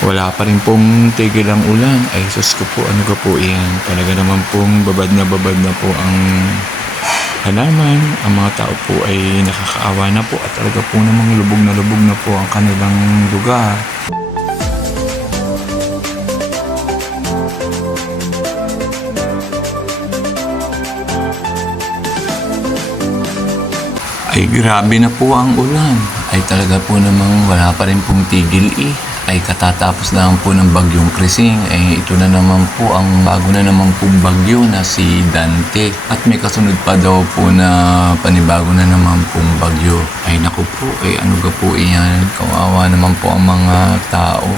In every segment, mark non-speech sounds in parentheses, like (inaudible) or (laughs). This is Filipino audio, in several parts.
wala pa rin pong tigil ang ulan. Ay, sus ko po, ano ka po yan? Talaga naman pong babad na babad na po ang halaman. Ang mga tao po ay nakakaawa na po at talaga po namang lubog na lubog na po ang kanilang lugar. Ay grabe na po ang ulan. Ay talaga po namang wala pa rin pong tigil eh. Ay katatapos lang po ng bagyong Krising. Ay ito na naman po ang bago na naman pong bagyo na si Dante. At may kasunod pa daw po na panibago na naman pong bagyo. Ay naku po, ay ano ga po iyan. Kawawa naman po ang mga tao.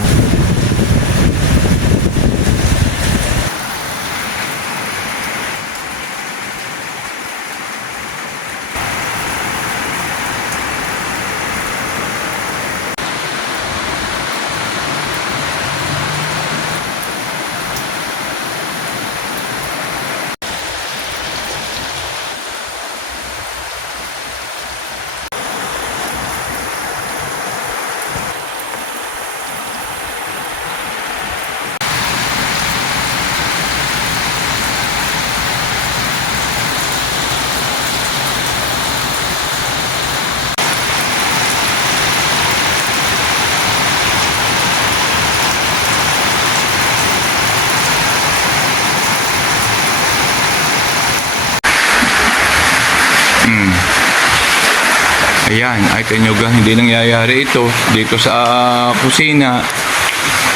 Ayan, ay nyo ga, hindi nangyayari ito dito sa ah, kusina.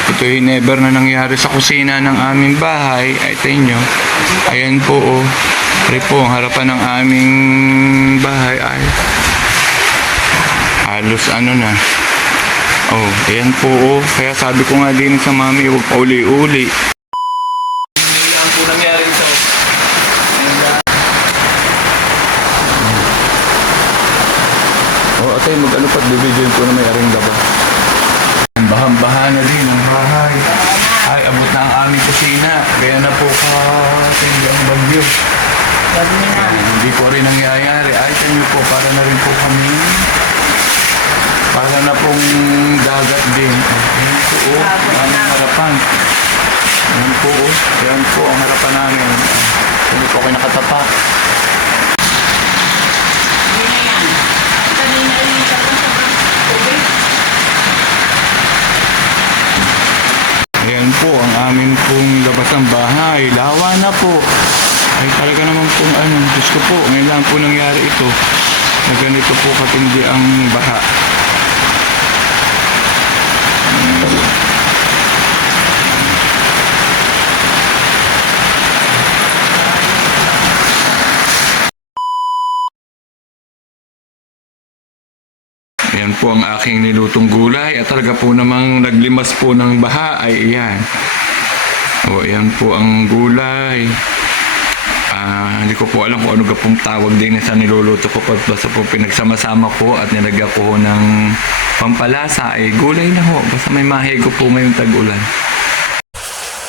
Ito yung never na nangyari sa kusina ng aming bahay. Ay nyo. Ayan po oh. Pare po, ang harapan ng aming bahay ay halos ano na. Oh, ayan po oh. Kaya sabi ko nga din sa mami, huwag pa uli-uli. Hindi lang po nangyari ito. Oh, atay, mag-ano pa, bibigyan ko na may aring gaba. Bahang-baha na din ang bahay. Ay, abot na ang aming kusina. Kaya na po ka ang bagyo. Ay, hindi po rin nangyayari. Ay, kanyo po, para na rin po kami. Para na pong dagat din. Ayan po, oh, ang harapan. Ayan po, oh. Ayan po ang harapan namin. Hindi po kayo nakatapak. Ayan po ang aming pong labas ng bahay. Lawa na po. Ay talaga naman pong ano, Diyos lang po nangyari ito. Na ganito po katindi ang baha. Ayan po ang aking nilutong gulay at talaga po namang naglimas po ng baha ay iyan. O ayan po ang gulay. Ah, hindi ko po alam kung ano ka pong tawag din sa niluluto ko. Basta po pinagsama-sama ko at nilagyan ko ho ng pampalasa ay gulay na ho. Basta may mahigo po ngayong tag-ulan.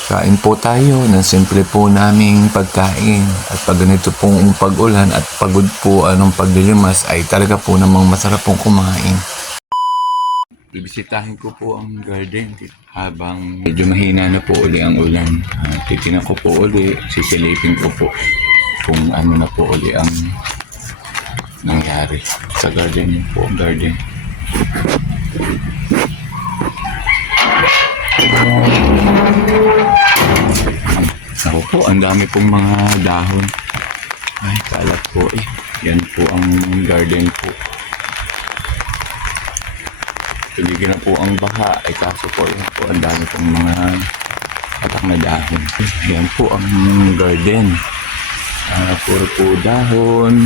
Kain po tayo ng simple po naming pagkain. At pag ganito pong pag-ulan at pagod po anong paglilimas ay talaga po namang masarap pong kumain. Bibisitahin ko po ang garden habang medyo mahina na po uli ang ulan. Uh, titinan ko po uli, sisilipin ko po kung ano na po uli ang nangyari sa garden yun po garden. Ako po, ang dami pong mga dahon. Ay, kalat po eh. Yan po ang garden po. Tuligin na po ang baha. Ay kaso po, yan po ang dami pong mga patak na dahon. Yan po ang garden. Ah, puro po dahon.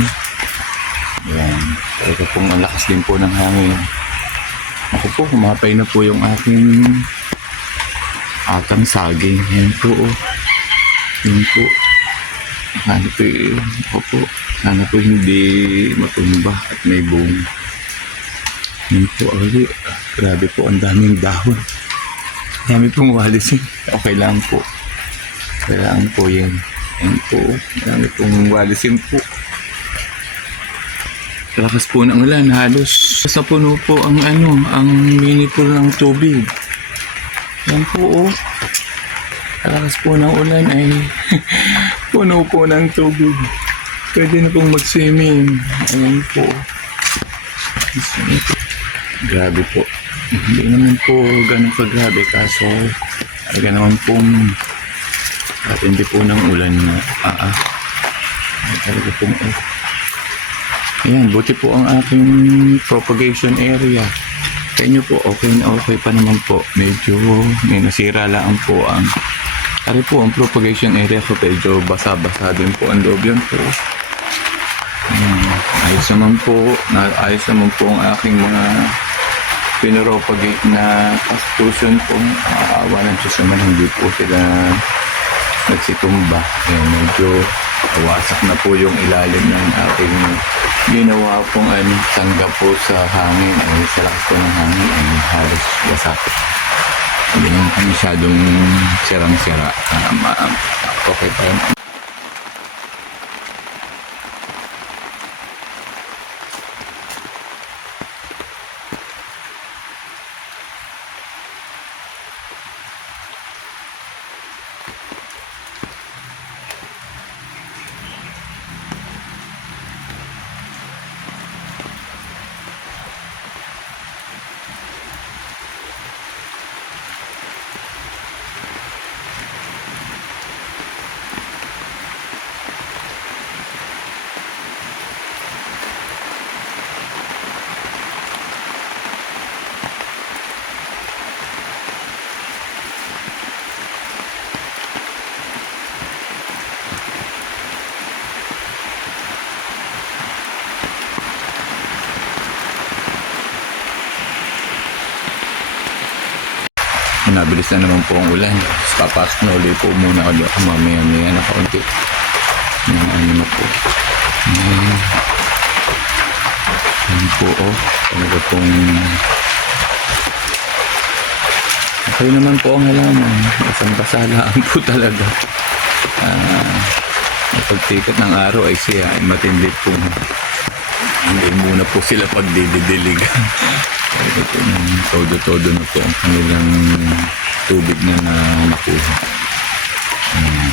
Yan. Talaga pong ang lakas din po ng hangin. Ako po, kumapay na po yung aking atang saging. Yan po. Oh. Po. Sana po, eh, ako po. Sana po hindi matumba at may boom. Yan po, ali. Grabe po, ang daming dahon. Dami pong walisin. Okay lang po. Kailangan po yan. Yan po. Dami pong walisin po. Lakas po ng ulan, halos sa puno po ang ano, ang mini pool ng tubig. Yan po oh. Kalakas po ng ulan ay (laughs) puno po ng tubig. Pwede na pong mag-swimming. Ayan po. Grabe po. Hindi naman po ganun kagrabe kaso talaga naman pong at hindi po ng ulan na ah, ah. Ay, talaga pong oh. Ayan, buti po ang aking propagation area. Inyo po, okay na okay pa naman po. Medyo may nasira lang po ang Ari po, ang propagation area ko medyo basa-basa din po ang loob yun po. Ayan, ayos naman po, na, ayos naman po ang aking mga pinropagate na constitution po. Aawa ng Diyos naman, hindi po sila nagsitumba. Ayan, medyo wasak na po yung ilalim ng aking ginawa pong ano, tangga po sa hangin. Ay, sa lakas po ng hangin, ay halos wasak. Hindi naman masyadong sirang-sira. Ah, ma- okay pa yun. Nabilis na naman po ang ulan. Papasok na ulit po muna ako doon. Mamaya-maya na kaunti. Yung ano na po. Ayan. Ayan po oh. Talaga pong... Okay naman po ang halaman. Isang basalaan po talaga. Ah, pagtikat ng araw ay siya ay matindi po. Hindi muna po sila pagdididiligan. Po nang todo-todo na po ang kanilang tubig na na nakuha. Mm.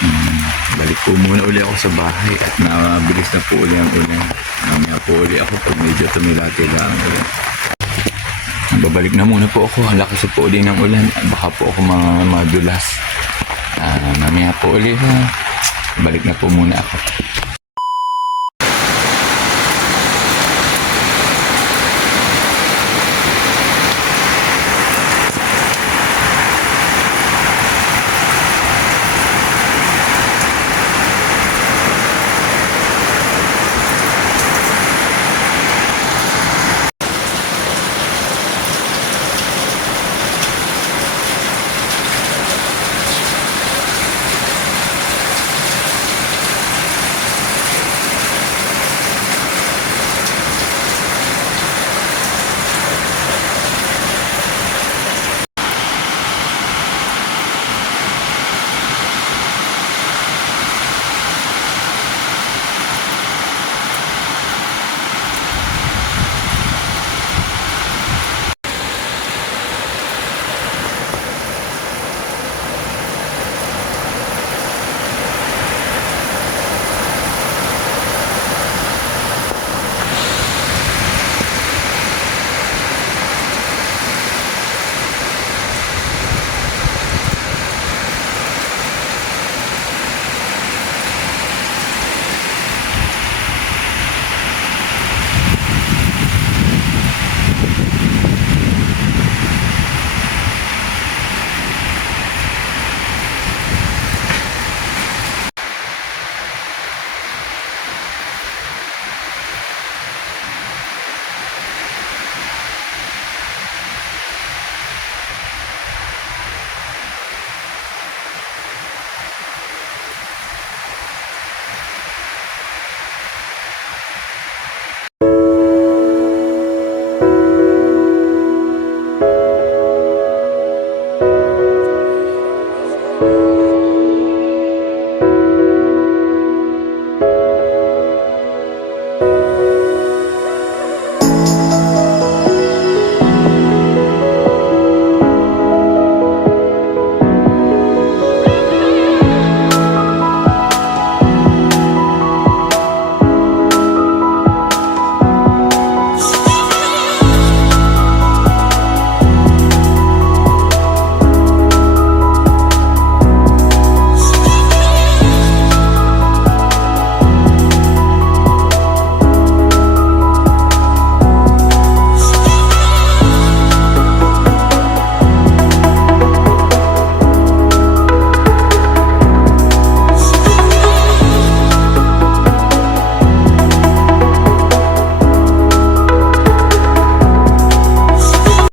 Mm. Balik po muna uli ako sa bahay at nabilis na po uli ang ulan. Mamaya po uli ako pag medyo tumilati lang ang ulan. Babalik na muna po ako. Lakas po uli ng ulan. Baka po ako madulas. Ah, mamaya po uli ha. Balik na po muna ako.